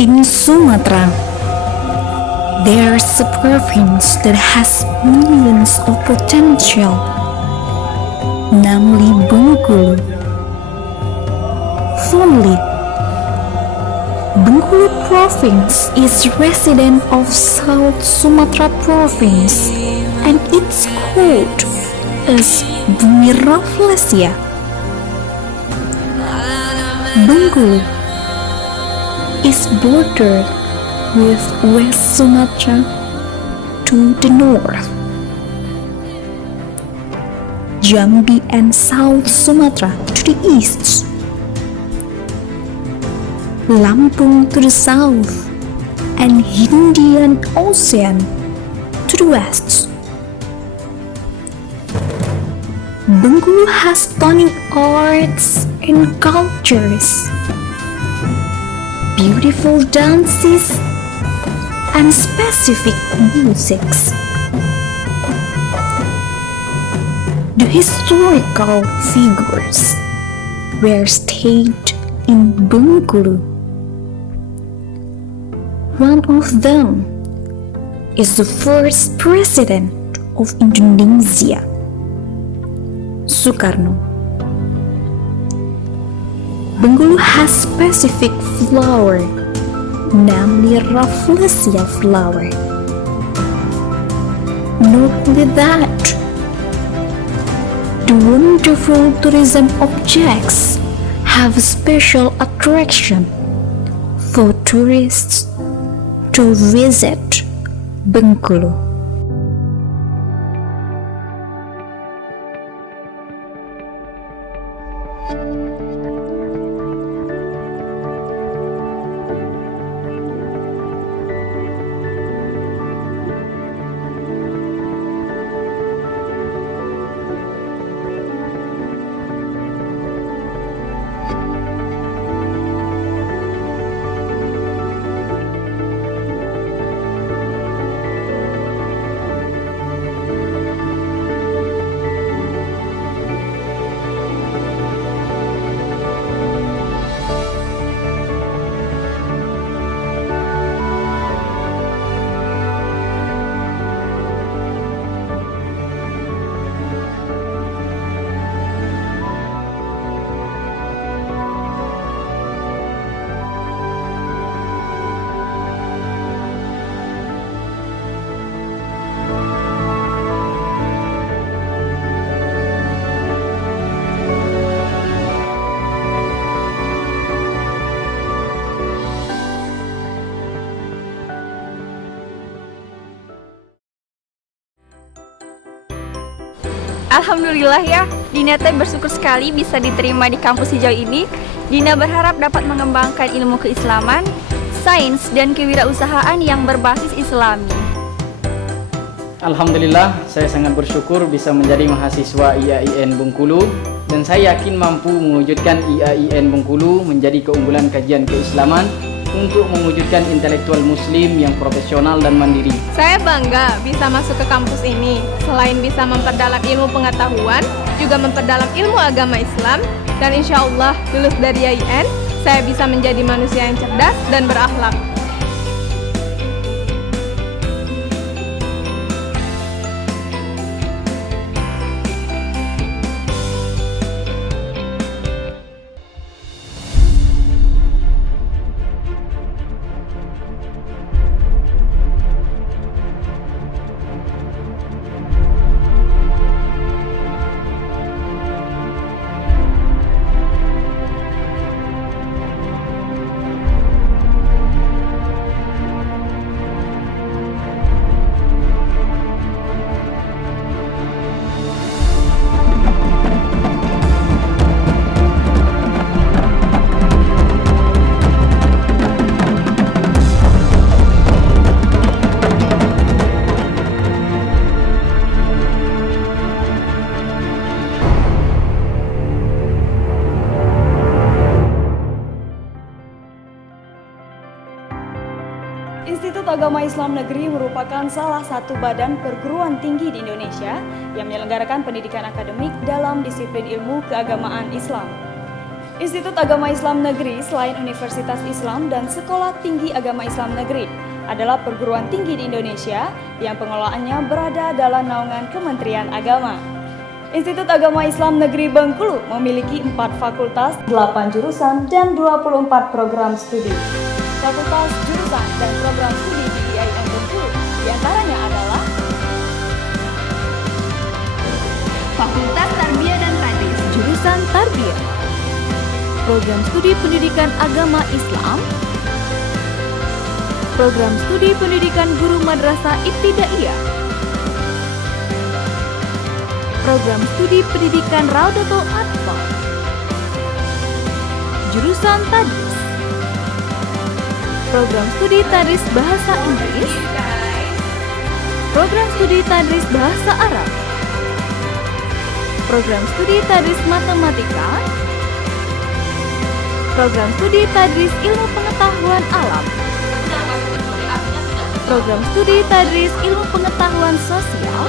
In Sumatra, there's a province that has millions of potential, namely Bengkulu. Fondly, Bengkulu Province is resident of South Sumatra Province and its code is Bumi Rafflesia. Bengkulu is bordered with West Sumatra to the north, Jambi and South Sumatra to the east, Lampung to the south, and Indian Ocean to the west. Bengkulu has stunning arts and cultures, beautiful dances, and specific musics. The historical figures were stayed in Bengkulu. One of them is the first president of Indonesia, Sukarno. Bengkulu has specific flower, namely Rafflesia flower. Not only that, the wonderful tourism objects have a special attraction for tourists to visit Bengkulu. Alhamdulillah ya, Dina teh bersyukur sekali bisa diterima di kampus hijau ini. Dina berharap dapat mengembangkan ilmu keislaman, sains, dan kewirausahaan yang berbasis Islami. Alhamdulillah, saya sangat bersyukur bisa menjadi mahasiswa IAIN Bengkulu dan saya yakin mampu mewujudkan IAIN Bengkulu menjadi keunggulan kajian keislaman untuk mewujudkan intelektual muslim yang profesional dan mandiri. Saya bangga bisa masuk ke kampus ini. Selain bisa memperdalam ilmu pengetahuan, juga memperdalam ilmu agama Islam, dan insya Allah lulus dari IAIN, saya bisa menjadi manusia yang cerdas dan berakhlak. Institut Agama Islam Negeri merupakan salah satu badan perguruan tinggi di Indonesia yang menyelenggarakan pendidikan akademik dalam disiplin ilmu keagamaan Islam. Institut Agama Islam Negeri selain Universitas Islam dan Sekolah Tinggi Agama Islam Negeri adalah perguruan tinggi di Indonesia yang pengelolaannya berada dalam naungan Kementerian Agama. Institut Agama Islam Negeri Bengkulu memiliki 4 fakultas, 8 jurusan, dan 24 program studi. Fakultas, jurusan, dan program studi di IAIN Bengkulu diantaranya adalah Fakultas Tarbiyah dan Tadris, Jurusan Tarbiyah, Program Studi Pendidikan Agama Islam, Program Studi Pendidikan Guru Madrasah Ibtidaiyah, Program Studi Pendidikan Raudatul Atfal, Jurusan Tadris, Program Studi Tadris Bahasa Inggris, Program Studi Tadris Bahasa Arab, Program Studi Tadris Matematika, Program Studi Tadris Ilmu Pengetahuan Alam, Program Studi Tadris Ilmu Pengetahuan Sosial,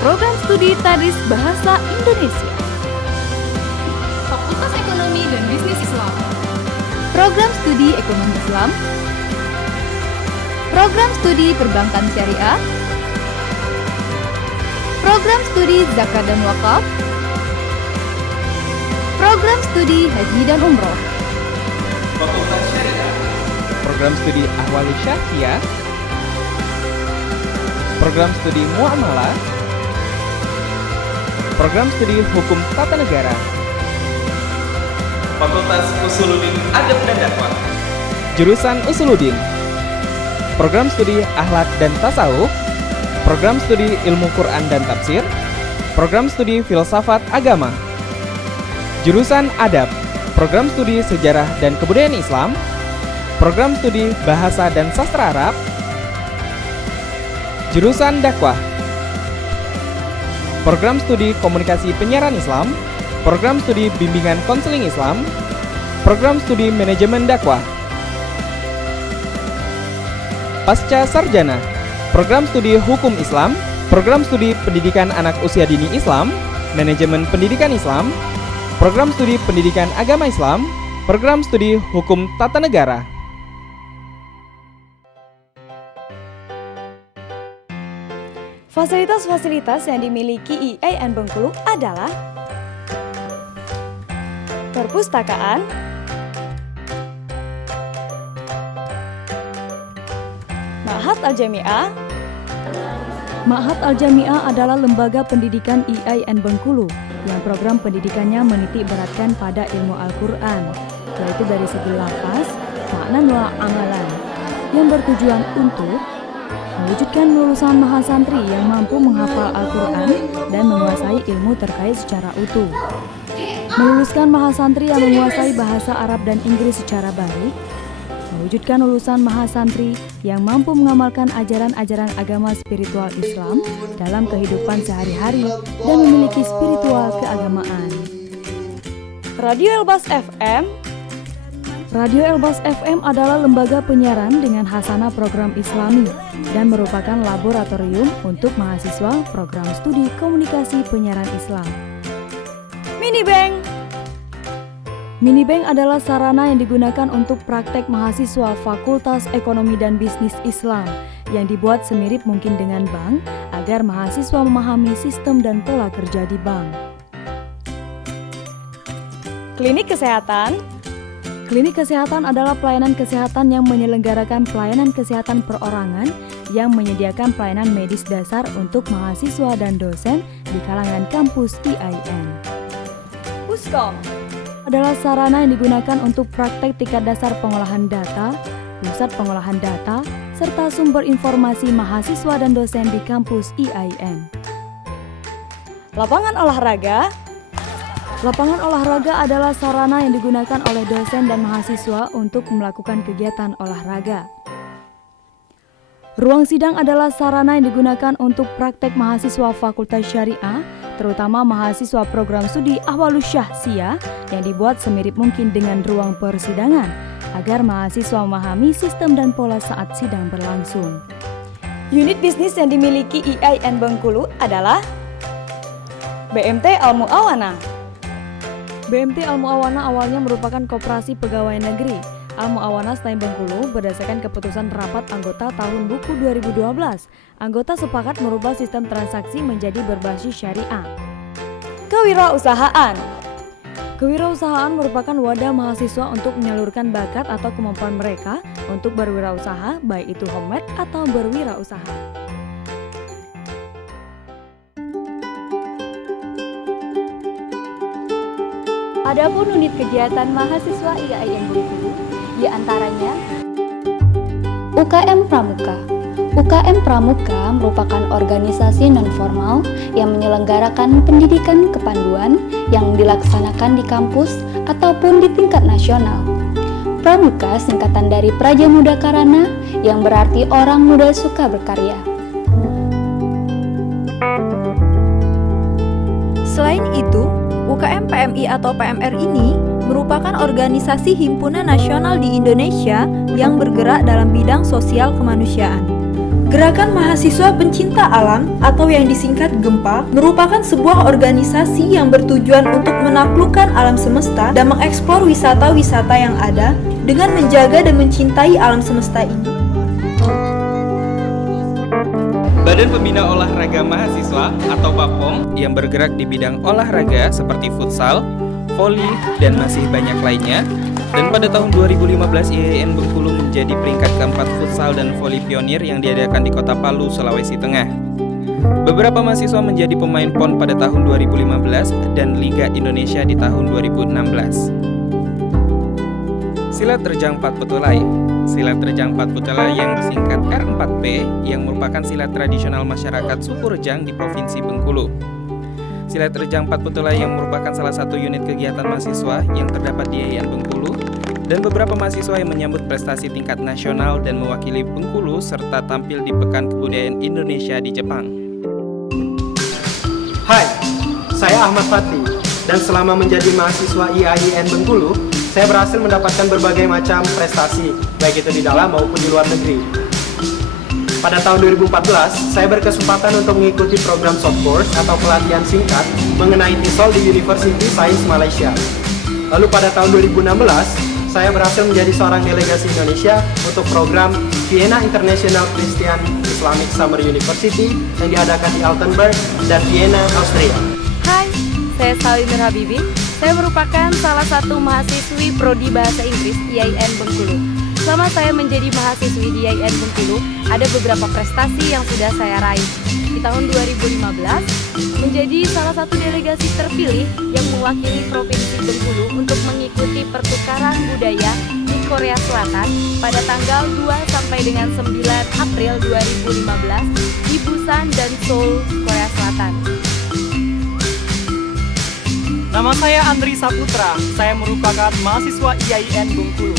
Program Studi Tadris Bahasa Indonesia, Fakultas Ekonomi dan Bisnis Islam, Program Studi Ekonomi Islam, Program Studi Perbankan Syariah, Program Studi Zakat dan Wakaf, Program Studi Haji dan Umroh, Fakultas Syariah, Program Studi Ahwalus Syahsiyah, Program Studi Muamalah, Program Studi Hukum Tata Negara, Fakultas Usuluddin Adab dan Dakwah, Jurusan Usuluddin, Program Studi Akhlak dan Tasawuf, Program Studi Ilmu Quran dan Tafsir, Program Studi Filsafat Agama, Jurusan Adab, Program Studi Sejarah dan Kebudayaan Islam, Program Studi Bahasa dan Sastra Arab, Jurusan Dakwah, Program Studi Komunikasi Penyiaran Islam, Program Studi Bimbingan Konseling Islam, Program Studi Manajemen Dakwah. Pasca Sarjana, Program Studi Hukum Islam, Program Studi Pendidikan Anak Usia Dini Islam, Manajemen Pendidikan Islam, Program Studi Pendidikan Agama Islam, Program Studi Hukum Tata Negara. fasilitas-fasilitas yang dimiliki IAIN Bengkulu adalah perpustakaan, Ma'had Al-Jami'ah. Ma'had Al-Jami'ah adalah lembaga pendidikan IAIN Bengkulu yang program pendidikannya menitik beratkan pada ilmu Al-Quran, yaitu dari segi lafaz, makna dan amalan, yang bertujuan untuk mewujudkan lulusan mahasantri yang mampu menghafal Al-Quran dan menguasai ilmu terkait secara utuh, meluluskan mahasantri yang menguasai bahasa Arab dan Inggris secara baik, mewujudkan lulusan mahasantri yang mampu mengamalkan ajaran-ajaran agama spiritual Islam dalam kehidupan sehari-hari dan memiliki spiritual keagamaan. Radio Elbas FM. Radio Elbas FM adalah lembaga penyiaran dengan khasanah program Islami dan merupakan laboratorium untuk mahasiswa program studi komunikasi penyiaran Islam. Minibank. Minibank adalah sarana yang digunakan untuk praktek mahasiswa Fakultas Ekonomi dan Bisnis Islam yang dibuat semirip mungkin dengan bank agar mahasiswa memahami sistem dan pola kerja di bank. Klinik Kesehatan. Klinik kesehatan adalah pelayanan kesehatan yang menyelenggarakan pelayanan kesehatan perorangan yang menyediakan pelayanan medis dasar untuk mahasiswa dan dosen di kalangan kampus IAIN. Puskom adalah sarana yang digunakan untuk praktek tingkat dasar pengolahan data, pusat pengolahan data, serta sumber informasi mahasiswa dan dosen di kampus IAIN. Lapangan olahraga. Lapangan olahraga adalah sarana yang digunakan oleh dosen dan mahasiswa untuk melakukan kegiatan olahraga. Ruang sidang adalah sarana yang digunakan untuk praktek mahasiswa Fakultas Syariah, terutama mahasiswa program studi Ahwalus Syahsiyah yang dibuat semirip mungkin dengan ruang persidangan, agar mahasiswa memahami sistem dan pola saat sidang berlangsung. Unit bisnis yang dimiliki IAIN Bengkulu adalah BMT Al-Mu'awana. BMT Al-Mu'awana awalnya merupakan koperasi pegawai negeri. Al-Mu'awana Selain Bengkulu berdasarkan keputusan rapat anggota tahun buku 2012. Anggota sepakat merubah sistem transaksi menjadi berbasis syariah. Kewirausahaan. Kewirausahaan merupakan wadah mahasiswa untuk menyalurkan bakat atau kemampuan mereka untuk berwirausaha, baik itu homemade atau berwirausaha. Adapun unit kegiatan mahasiswa IAIN Bengkulu, di antaranya UKM Pramuka. UKM Pramuka merupakan organisasi non-formal yang menyelenggarakan pendidikan kepanduan yang dilaksanakan di kampus ataupun di tingkat nasional. Pramuka singkatan dari Praja Muda Karana yang berarti orang muda suka berkarya. Selain itu, UKM PMI atau PMR ini merupakan organisasi himpunan nasional di Indonesia yang bergerak dalam bidang sosial kemanusiaan. Gerakan Mahasiswa Pencinta Alam atau yang disingkat GEMPA merupakan sebuah organisasi yang bertujuan untuk menaklukkan alam semesta dan mengeksplor wisata-wisata yang ada dengan menjaga dan mencintai alam semesta ini. Badan Pembina Olahraga Mahasiswa atau BAPOM yang bergerak di bidang olahraga seperti futsal, voli, dan masih banyak lainnya. Dan pada tahun 2015 IAIN Bengkulu menjadi peringkat keempat futsal dan voli pionir yang diadakan di Kota Palu, Sulawesi Tengah. Beberapa mahasiswa menjadi pemain PON pada tahun 2015 dan Liga Indonesia di tahun 2016. Silat Terjang Patputulai. Silat Terjang Patputulai yang disingkat R4P yang merupakan silat tradisional masyarakat suku Rejang di Provinsi Bengkulu. Silat Terjang Patputulai yang merupakan salah satu unit kegiatan mahasiswa yang terdapat di IAIN Bengkulu dan beberapa mahasiswa yang menyambut prestasi tingkat nasional dan mewakili Bengkulu serta tampil di Pekan Kebudayaan Indonesia di Jepang. Hai, saya Ahmad Fatli dan selama menjadi mahasiswa IAIN Bengkulu, saya berhasil mendapatkan berbagai macam prestasi, baik itu di dalam maupun di luar negeri. Pada tahun 2014, saya berkesempatan untuk mengikuti program short course atau pelatihan singkat mengenai TESOL di University Science Malaysia. Lalu pada tahun 2016, saya berhasil menjadi seorang delegasi Indonesia untuk program Vienna International Christian Islamic Summer University yang diadakan di Altenburg dan Vienna, Austria. Hai, saya Salimir Habibi. Saya merupakan salah satu mahasiswi Prodi Bahasa Inggris IAIN Bengkulu. Selama saya menjadi mahasiswi di IAIN Bengkulu, ada beberapa prestasi yang sudah saya raih. Di tahun 2015, menjadi salah satu delegasi terpilih yang mewakili Provinsi Bengkulu untuk mengikuti pertukaran budaya di Korea Selatan pada tanggal 2 sampai dengan 9 April 2015 di Busan dan Seoul, Korea Selatan. Nama saya Andri Saputra, saya merupakan mahasiswa IAIN Bengkulu.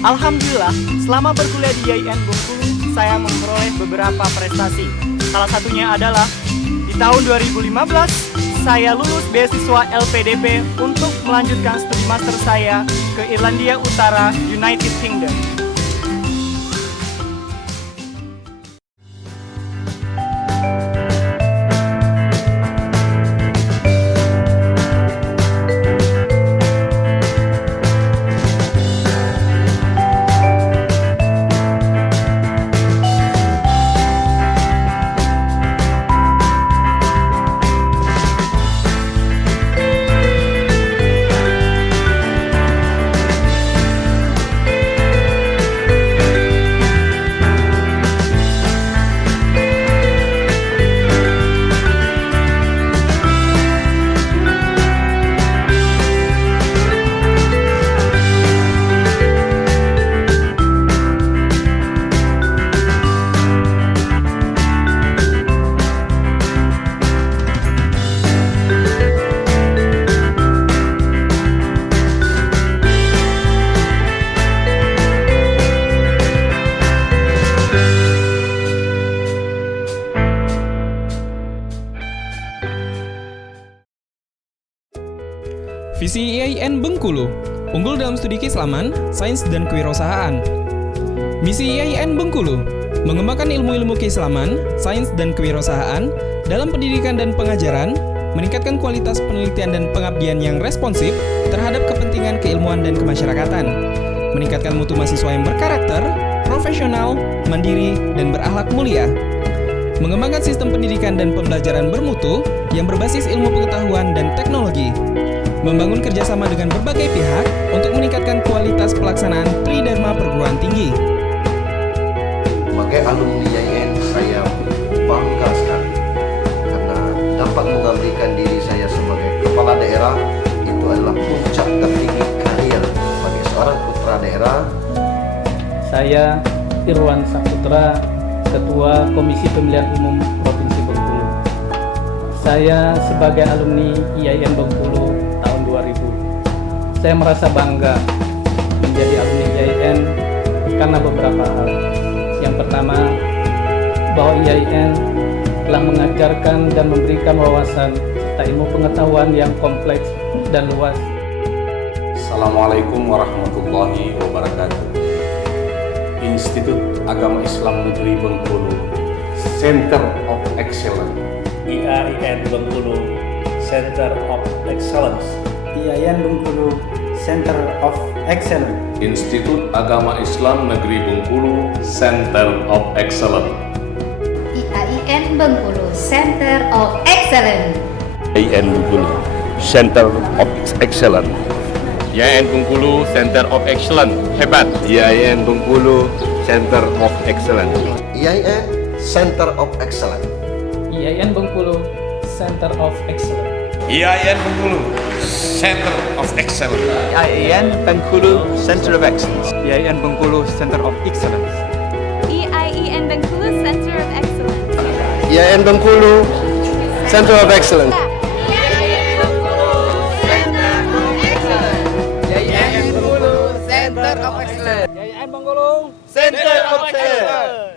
Alhamdulillah, selama berkuliah di IAIN Bengkulu, saya memperoleh beberapa prestasi. Salah satunya adalah, di tahun 2015, saya lulus beasiswa LPDP untuk melanjutkan studi master saya ke Irlandia Utara, United Kingdom. Visi IAIN Bengkulu, unggul dalam studi keislaman, sains, dan kewirausahaan. Misi IAIN Bengkulu, mengembangkan ilmu-ilmu keislaman, sains, dan kewirausahaan dalam pendidikan dan pengajaran, meningkatkan kualitas penelitian dan pengabdian yang responsif terhadap kepentingan keilmuan dan kemasyarakatan, meningkatkan mutu mahasiswa yang berkarakter, profesional, mandiri, dan berakhlak mulia, mengembangkan sistem pendidikan dan pembelajaran bermutu yang berbasis ilmu pengetahuan dan teknologi, membangun kerjasama dengan berbagai pihak untuk meningkatkan kualitas pelaksanaan Tridharma perguruan tinggi. Sebagai alumni IAIN, saya bangga sekali karena dapat mengabdikan diri saya sebagai kepala daerah. Itu adalah puncak tertinggi karir bagi seorang putra daerah. Saya Irwan Saputra, Ketua Komisi Pemilihan Umum Provinsi Bengkulu. Saya sebagai alumni IAIN Bengkulu tahun 2000. Saya merasa bangga menjadi alumni IAIN karena beberapa hal. Yang pertama, bahwa IAIN telah mengajarkan dan memberikan wawasan serta ilmu pengetahuan yang kompleks dan luas. Assalamualaikum warahmatullahi wabarakatuh. Institut Agama Islam Negeri Bengkulu, Center of Excellence. IAIN Bengkulu, Center of Excellence. IAIN Bengkulu, Center of Excellence. Institut Agama Islam Negeri Bengkulu, Center of Excellence. IAIN Bengkulu, Center of Excellence. IAIN Bengkulu, Center of Excellence. IAIN Bengkulu, Center of Excellence. Hebat. IAIN Bengkulu, Center of Excellence. IAIN Center of Excellence. IAIN Bengkulu, Center of Excellence. IAIN Bengkulu, Center of Excellence. IAIN Bengkulu, Center of Excellence. IAIN Bengkulu, Center of Excellence. IAIN Bengkulu, Center of Excellence. IAIN Bengkulu, Center of Excellence. IAIN Bengkulu, Center of Excellence.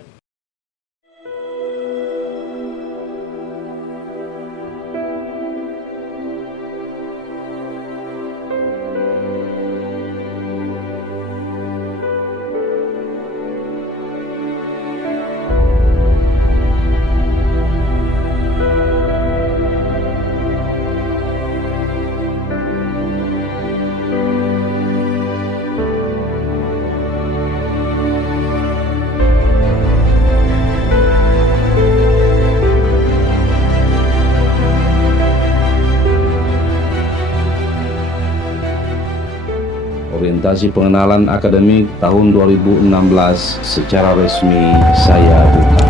Orientasi pengenalan akademik tahun 2016 secara resmi saya buka.